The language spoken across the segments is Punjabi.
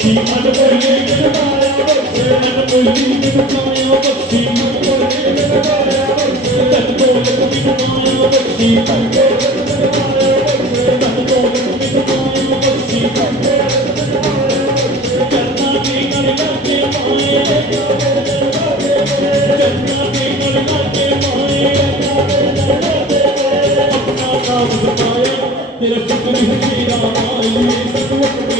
ਬੱਤੀ ਮਨ ਪੜੀਏ ਦਿਨ ਪਾਇਆ ਬੱਤੇ ਮਨ ਪੜੀਏ ਦਿਨ ਪਾਇਆ ਬੱਤੀ ਮਨ ਪੜੀਏ ਦਿਨ ਪਾਇਆ ਬੱਤੇ ਤਨ ਤੋਂ ਲੱਗ ਦਿਨ ਪਾਇਆ ਬੱਤੀ ਤਨ ਤੋਂ ਲੱਗ ਦਿਨ ਪਾਇਆ ਬੱਤੇ ਤਨ ਤੋਂ ਲੱਗ ਦਿਨ ਪਾਇਆ ਬੱਤੀ ਤਨ ਤੋਂ ਲੱਗ ਦਿਨ ਪਾਇਆ ਬੱਤੇ ਕਰਨਾ ਦੀ ਨਾਲ ਲੱਗੇ ਪਾਏ ਕਰਨਾ ਦੀ ਨਾਲ ਲੱਗੇ ਪਾਏ ਆਪਣਾ ਸਾਥ ਬਤਾਇਆ ਤੇਰਾ ਸ਼ੁਕਰ ਹੈ ਤੇਰਾ ਮਾਇਆ ਤੂੰ ਆਪਣੇ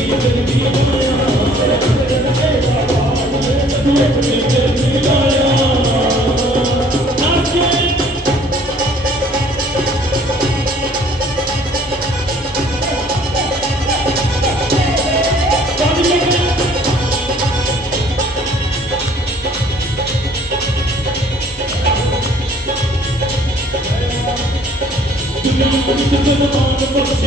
You're going to the motherfucker.